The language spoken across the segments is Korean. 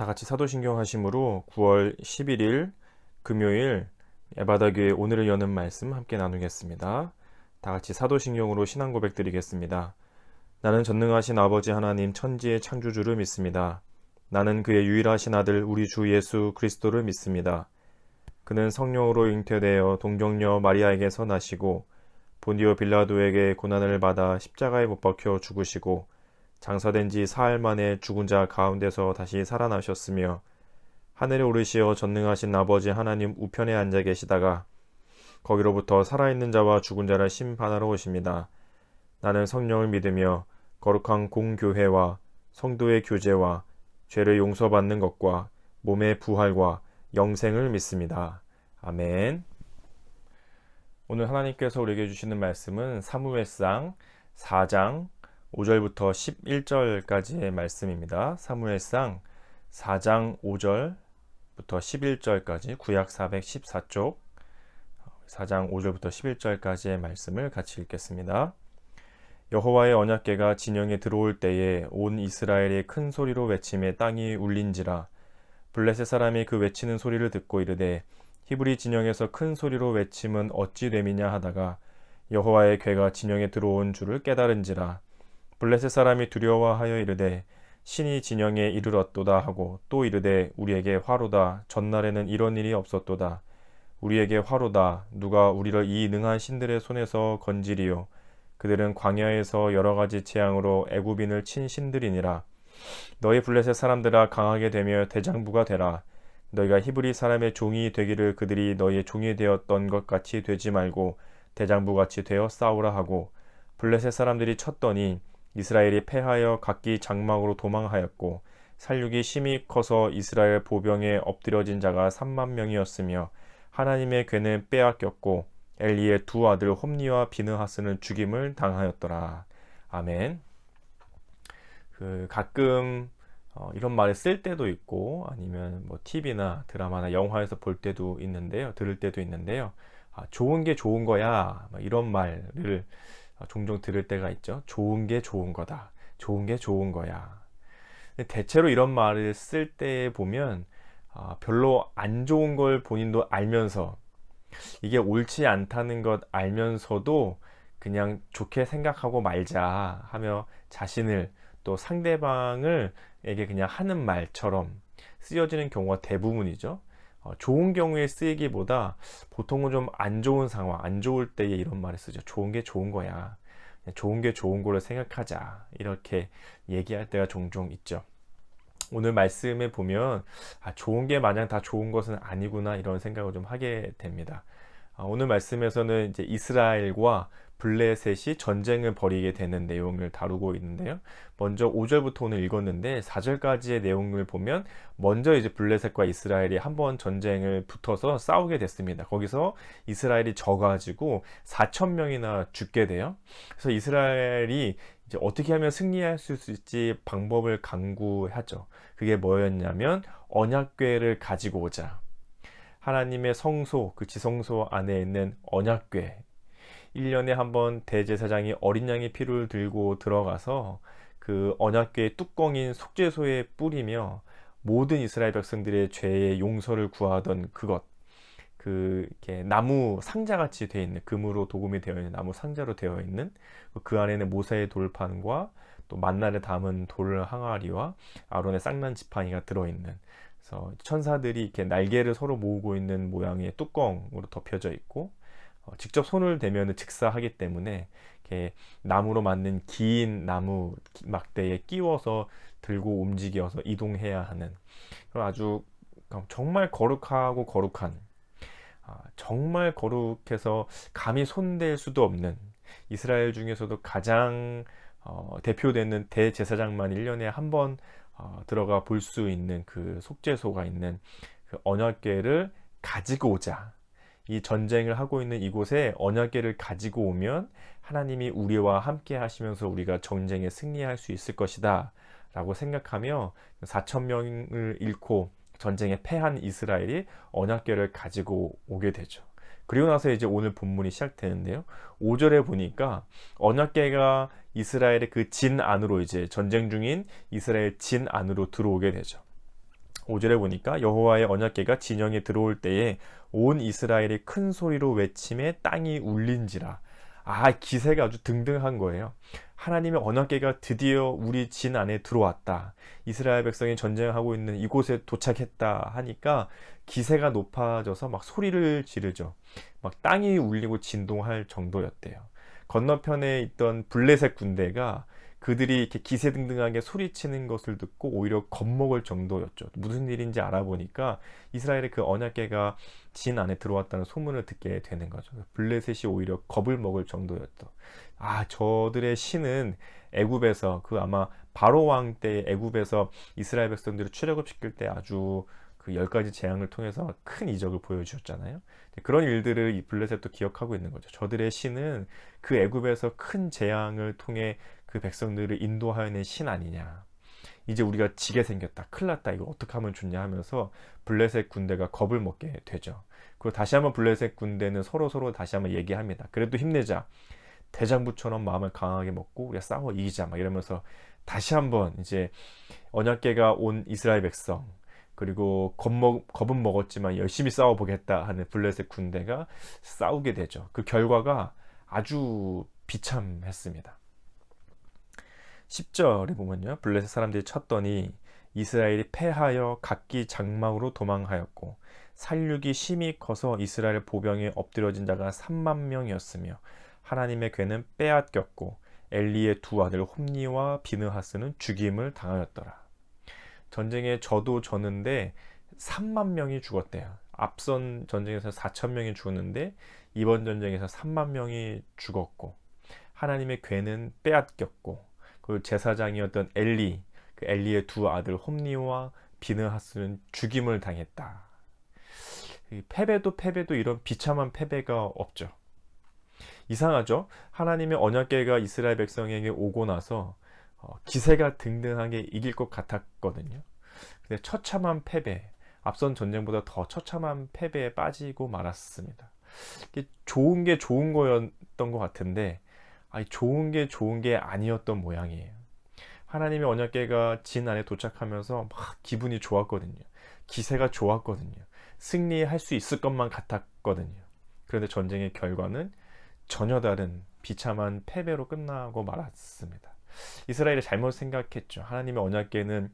다 같이 사도신경 하심으로 9월 11일 금요일 에바다교회 오늘을 여는 말씀 함께 나누겠습니다. 다 같이 사도신경으로 신앙 고백 드리겠습니다. 나는 전능하신 아버지 하나님 천지의 창조주를 믿습니다. 나는 그의 유일하신 아들 우리 주 예수 그리스도를 믿습니다. 그는 성령으로 잉태되어 동정녀 마리아에게서 나시고 본디오 빌라도에게 고난을 받아 십자가에 못 박혀 죽으시고 장사된 지 사흘 만에 죽은 자 가운데서 다시 살아나셨으며 하늘에 오르시어 전능하신 아버지 하나님 우편에 앉아 계시다가 거기로부터 살아있는 자와 죽은 자를 심판하러 오십니다. 나는 성령을 믿으며 거룩한 공교회와 성도의 교제와 죄를 용서받는 것과 몸의 부활과 영생을 믿습니다. 아멘. 오늘 하나님께서 우리에게 주시는 말씀은 사무엘상 4장 5절부터 11절까지의 말씀입니다. 사무엘상 4장 5절부터 11절까지 구약 414쪽 4장 5절부터 11절까지의 말씀을 같이 읽겠습니다. 여호와의 언약궤가 진영에 들어올 때에 온 이스라엘이 큰 소리로 외치며 땅이 울린지라. 블레셋 사람이 그 외치는 소리를 듣고 이르되 히브리 진영에서 큰 소리로 외침은 어찌 됨이냐 하다가 여호와의 궤가 진영에 들어온 줄을 깨달은지라. 블레셋 사람이 두려워하여 이르되 신이 진영에 이르렀도다 하고 또 이르되 우리에게 화로다. 전날에는 이런 일이 없었도다. 우리에게 화로다. 누가 우리를 이 능한 신들의 손에서 건지리요. 그들은 광야에서 여러 가지 재앙으로 애굽인을 친 신들이니라. 너희 블레셋 사람들아 강하게 되며 대장부가 되라. 너희가 히브리 사람의 종이 되기를 그들이 너희의 종이 되었던 것 같이 되지 말고 대장부같이 되어 싸우라 하고 블레셋 사람들이 쳤더니 이스라엘이 패하여 각기 장막으로 도망하였고 살육이 심히 커서 이스라엘 보병에 엎드려진 자가 3만 명이었으며 하나님의 궤는 빼앗겼고 엘리의 두 아들 홈니와 비느하스는 죽임을 당하였더라. 아멘. 가끔 이런 말을 쓸 때도 있고 아니면 뭐 TV나 드라마나 영화에서 볼 때도 있는데요, 들을 때도 있는데요. 좋은 게 좋은 거야, 이런 말을 종종 들을 때가 있죠. 좋은 게 좋은 거다. 좋은 게 좋은 거야. 대체로 이런 말을 쓸 때 보면 별로 안 좋은 걸 본인도 알면서 이게 옳지 않다는 것 알면서도 그냥 좋게 생각하고 말자 하며 자신을 또 상대방을 에게 그냥 하는 말처럼 쓰여지는 경우가 대부분이죠. 좋은 경우에 쓰이기보다 보통은 좀 안 좋은 상황, 안 좋을 때에 이런 말을 쓰죠. 좋은 게 좋은 거야. 좋은 게 좋은 거로 생각하자. 이렇게 얘기할 때가 종종 있죠. 오늘 말씀에 보면 좋은 게 마냥 다 좋은 것은 아니구나 이런 생각을 좀 하게 됩니다. 오늘 말씀에서는 이제 이스라엘과 블레셋이 전쟁을 벌이게 되는 내용을 다루고 있는데요. 먼저 5절부터 오늘 읽었는데 4절까지의 내용을 보면 먼저 이제 블레셋과 이스라엘이 한번 전쟁을 붙어서 싸우게 됐습니다. 거기서 이스라엘이 져가지고 4천 명이나 죽게 돼요. 그래서 이스라엘이 이제 어떻게 하면 승리할 수 있을지 방법을 강구하죠. 그게 뭐였냐면 언약궤를 가지고 오자. 하나님의 성소, 그 지성소 안에 있는 언약궤. 1년에 한 번 대제사장이 어린 양의 피를 들고 들어가서 그 언약궤의 뚜껑인 속죄소에 뿌리며 모든 이스라엘 백성들의 죄의 용서를 구하던 그것. 이렇게 나무 상자같이 되어 있는, 금으로 도금이 되어 있는 나무 상자로 되어 있는 그 안에는 모세의 돌판과 또 만나를 담은 돌 항아리와 아론의 쌍난 지팡이가 들어있는, 그래서 천사들이 이렇게 날개를 서로 모으고 있는 모양의 뚜껑으로 덮여져 있고 직접 손을 대면 즉사하기 때문에 이렇게 나무로 만든 긴 나무 막대에 끼워서 들고 움직여서 이동해야 하는 그런 아주 정말 거룩하고 거룩한, 정말 거룩해서 감히 손댈 수도 없는, 이스라엘 중에서도 가장 대표되는 대제사장만 1년에 한 번 들어가 볼 수 있는 그 속죄소가 있는 그 언약궤를 가지고 오자. 이 전쟁을 하고 있는 이곳에 언약궤를 가지고 오면 하나님이 우리와 함께 하시면서 우리가 전쟁에 승리할 수 있을 것이다 라고 생각하며 4천 명을 잃고 전쟁에 패한 이스라엘이 언약궤를 가지고 오게 되죠. 그리고 나서 이제 오늘 본문이 시작되는데요. 5절에 보니까 언약궤가 이스라엘의 그 진 안으로, 이제 전쟁 중인 이스라엘 진 안으로 들어오게 되죠. 5절에 보니까 여호와의 언약궤가 진영에 들어올 때에 온 이스라엘이 큰 소리로 외침에 땅이 울린지라. 기세가 아주 등등한 거예요. 하나님의 언약궤가 드디어 우리 진 안에 들어왔다. 이스라엘 백성이 전쟁하고 있는 이곳에 도착했다 하니까 기세가 높아져서 막 소리를 지르죠. 막 땅이 울리고 진동할 정도였대요. 건너편에 있던 블레셋 군대가 그들이 이렇게 기세등등하게 소리치는 것을 듣고 오히려 겁먹을 정도였죠. 무슨 일인지 알아보니까 이스라엘의 그 언약궤가 진 안에 들어왔다는 소문을 듣게 되는 거죠. 블레셋이 오히려 겁을 먹을 정도였죠. 저들의 신은 애굽에서, 그 아마 바로 왕 때 애굽에서 이스라엘 백성들을 출애굽시킬 때 아주 그 10가지 재앙을 통해서 큰 이적을 보여주셨잖아요. 그런 일들을 이 블레셋도 기억하고 있는 거죠. 저들의 신은 그 애굽에서 큰 재앙을 통해 그 백성들을 인도하여낸 신 아니냐. 이제 우리가 지게 생겼다, 큰일 났다, 이거 어떻게 하면 좋냐 하면서 블레셋 군대가 겁을 먹게 되죠. 그리고 다시 한번 블레셋 군대는 서로 다시 한번 얘기합니다. 그래도 힘내자, 대장부처럼 마음을 강하게 먹고 우리가 싸워 이기자, 막 이러면서 다시 한번 이제 언약궤가 온 이스라엘 백성, 그리고 겁은 먹었지만 열심히 싸워보겠다 하는 블레셋 군대가 싸우게 되죠. 그 결과가 아주 비참했습니다. 10절에 보면요, 블레셋 사람들이 쳤더니 이스라엘이 패하여 각기 장막으로 도망하였고 살육이 심히 커서 이스라엘 보병에 엎드려진 자가 3만 명이었으며 하나님의 궤는 빼앗겼고 엘리의 두 아들 홈니와 비느하스는 죽임을 당하였더라. 전쟁에 졌는데 3만 명이 죽었대요. 앞선 전쟁에서 4천 명이 죽었는데 이번 전쟁에서 3만 명이 죽었고 하나님의 궤는 빼앗겼고 그 제사장이었던 엘리, 그 엘리의 두 아들 홈니와 비느하스는 죽임을 당했다. 패배도 이런 비참한 패배가 없죠. 이상하죠? 하나님의 언약궤가 이스라엘 백성에게 오고 나서 기세가 등등하게 이길 것 같았거든요. 근데 처참한 패배, 앞선 전쟁보다 더 처참한 패배에 빠지고 말았습니다. 좋은 게 좋은 거였던 것 같은데 좋은 게 아니었던 모양이에요. 하나님의 언약궤가 진 안에 도착하면서 막 기분이 좋았거든요. 기세가 좋았거든요. 승리할 수 있을 것만 같았거든요. 그런데 전쟁의 결과는 전혀 다른 비참한 패배로 끝나고 말았습니다. 이스라엘이 잘못 생각했죠. 하나님의 언약궤는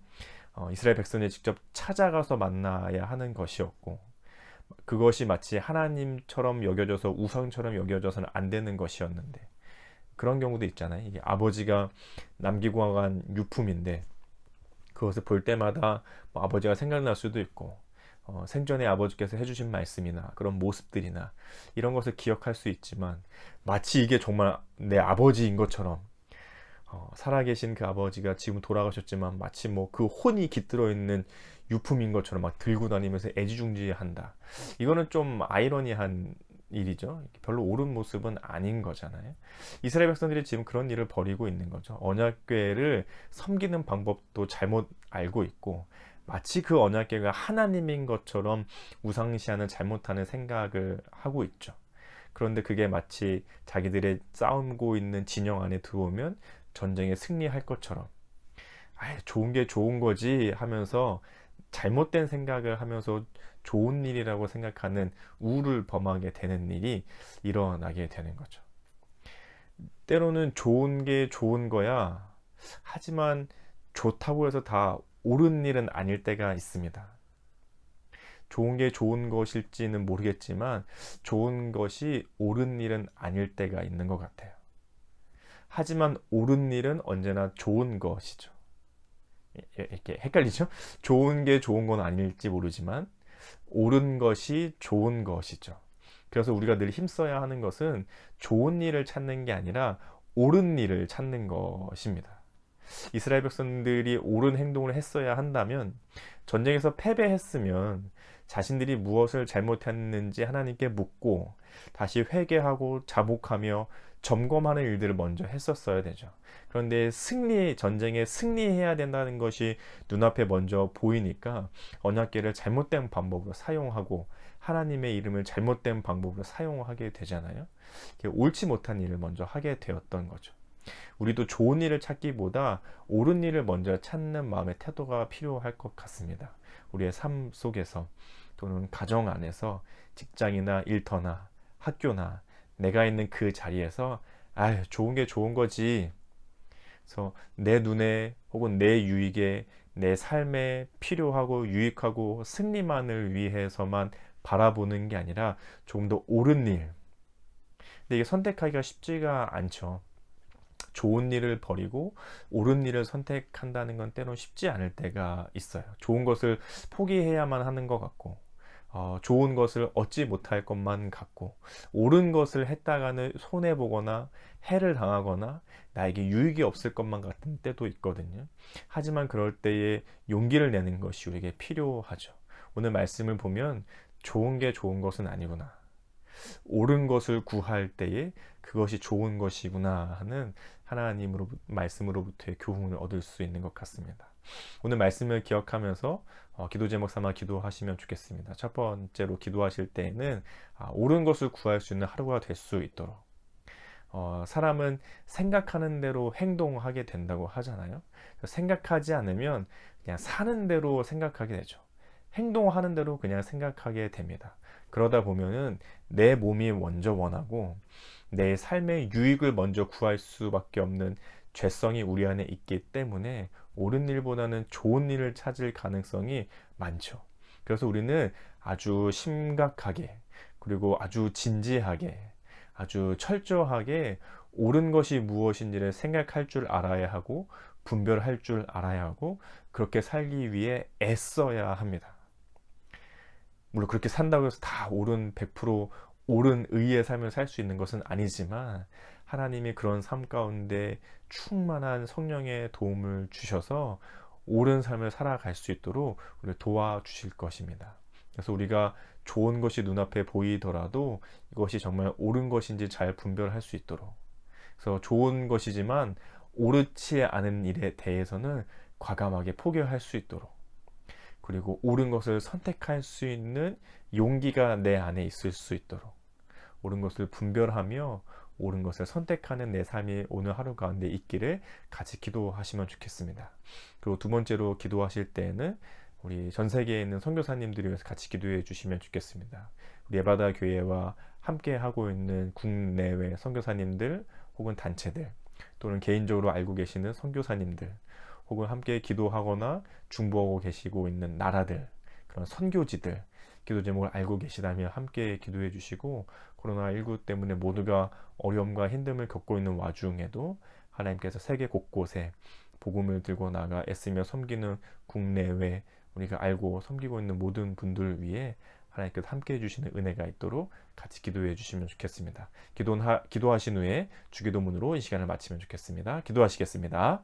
이스라엘 백성이 직접 찾아가서 만나야 하는 것이었고 그것이 마치 하나님처럼 여겨져서 우상처럼 여겨져서는 안 되는 것이었는데, 그런 경우도 있잖아요. 이게 아버지가 남기고 간 유품인데 그것을 볼 때마다 아버지가 생각날 수도 있고 생전에 아버지께서 해주신 말씀이나 그런 모습들이나 이런 것을 기억할 수 있지만 마치 이게 정말 내 아버지인 것처럼 살아계신 그 아버지가 지금 돌아가셨지만 마치 그 혼이 깃들어 있는 유품인 것처럼 막 들고 다니면서 애지중지한다. 이거는 좀 아이러니한 일이죠. 별로 옳은 모습은 아닌 거잖아요. 이스라엘 백성들이 지금 그런 일을 벌이고 있는 거죠. 언약궤를 섬기는 방법도 잘못 알고 있고 마치 그 언약궤가 하나님인 것처럼 우상시하는 잘못하는 생각을 하고 있죠. 그런데 그게 마치 자기들의 싸우고 있는 진영 안에 들어오면 전쟁에 승리할 것처럼 좋은 게 좋은 거지 하면서 잘못된 생각을 하면서 좋은 일이라고 생각하는 우를 범하게 되는 일이 일어나게 되는 거죠. 때로는 좋은 게 좋은 거야. 하지만 좋다고 해서 다 옳은 일은 아닐 때가 있습니다. 좋은 게 좋은 것일지는 모르겠지만 좋은 것이 옳은 일은 아닐 때가 있는 것 같아요. 하지만 옳은 일은 언제나 좋은 것이죠. 이렇게 헷갈리죠? 좋은 게 좋은 건 아닐지 모르지만 옳은 것이 좋은 것이죠. 그래서 우리가 늘 힘써야 하는 것은 좋은 일을 찾는 게 아니라 옳은 일을 찾는 것입니다. 이스라엘 백성들이 옳은 행동을 했어야 한다면, 전쟁에서 패배했으면 자신들이 무엇을 잘못했는지 하나님께 묻고 다시 회개하고 자복하며 점검하는 일들을 먼저 했었어야 되죠. 그런데 전쟁에 승리해야 된다는 것이 눈앞에 먼저 보이니까 언약궤를 잘못된 방법으로 사용하고 하나님의 이름을 잘못된 방법으로 사용하게 되잖아요. 옳지 못한 일을 먼저 하게 되었던 거죠. 우리도 좋은 일을 찾기보다 옳은 일을 먼저 찾는 마음의 태도가 필요할 것 같습니다. 우리의 삶 속에서 또는 가정 안에서 직장이나 일터나 학교나 내가 있는 그 자리에서 좋은 게 좋은 거지. 그래서 내 눈에 혹은 내 유익에 내 삶에 필요하고 유익하고 승리만을 위해서만 바라보는 게 아니라 조금 더 옳은 일. 근데 이게 선택하기가 쉽지가 않죠. 좋은 일을 버리고 옳은 일을 선택한다는 건 때론 쉽지 않을 때가 있어요. 좋은 것을 포기해야만 하는 것 같고, 좋은 것을 얻지 못할 것만 같고, 옳은 것을 했다가는 손해보거나 해를 당하거나 나에게 유익이 없을 것만 같은 때도 있거든요. 하지만 그럴 때에 용기를 내는 것이 우리에게 필요하죠. 오늘 말씀을 보면 좋은 게 좋은 것은 아니구나. 옳은 것을 구할 때에 그것이 좋은 것이구나 하는 하나님으로 말씀으로부터의 교훈을 얻을 수 있는 것 같습니다. 오늘 말씀을 기억하면서 기도 제목 삼아 기도하시면 좋겠습니다. 첫 번째로 기도하실 때에는 옳은 것을 구할 수 있는 하루가 될 수 있도록, 사람은 생각하는 대로 행동하게 된다고 하잖아요. 생각하지 않으면 그냥 사는 대로 생각하게 되죠. 행동하는 대로 그냥 생각하게 됩니다. 그러다 보면은 내 몸이 먼저 원하고 내 삶의 유익을 먼저 구할 수밖에 없는 죄성이 우리 안에 있기 때문에 옳은 일보다는 좋은 일을 찾을 가능성이 많죠. 그래서 우리는 아주 심각하게, 그리고 아주 진지하게, 아주 철저하게 옳은 것이 무엇인지를 생각할 줄 알아야 하고 분별할 줄 알아야 하고 그렇게 살기 위해 애써야 합니다. 물론 그렇게 산다고 해서 다 옳은 100% 옳은 의의 삶을 살 수 있는 것은 아니지만 하나님이 그런 삶 가운데 충만한 성령의 도움을 주셔서 옳은 삶을 살아갈 수 있도록 우리를 도와주실 것입니다. 그래서 우리가 좋은 것이 눈앞에 보이더라도 이것이 정말 옳은 것인지 잘 분별할 수 있도록, 그래서 좋은 것이지만 옳지 않은 일에 대해서는 과감하게 포기할 수 있도록, 그리고 옳은 것을 선택할 수 있는 용기가 내 안에 있을 수 있도록, 옳은 것을 분별하며 옳은 것을 선택하는 내 삶이 오늘 하루 가운데 있기를 같이 기도하시면 좋겠습니다. 그리고 두 번째로 기도하실 때에는 우리 전 세계에 있는 선교사님들을 위해서 같이 기도해 주시면 좋겠습니다. 우리 예바다 교회와 함께 하고 있는 국내외 선교사님들 혹은 단체들, 또는 개인적으로 알고 계시는 선교사님들, 혹은 함께 기도하거나 중보하고 계시고 있는 나라들, 그런 선교지들, 기도 제목을 알고 계시다면 함께 기도해 주시고, 코로나19 때문에 모두가 어려움과 힘듦을 겪고 있는 와중에도 하나님께서 세계 곳곳에 복음을 들고 나가 애쓰며 섬기는 국내외 우리가 알고 섬기고 있는 모든 분들 위해 하나님께서 함께 해주시는 은혜가 있도록 같이 기도해 주시면 좋겠습니다. 기도하신 후에 주기도문으로 이 시간을 마치면 좋겠습니다. 기도하시겠습니다.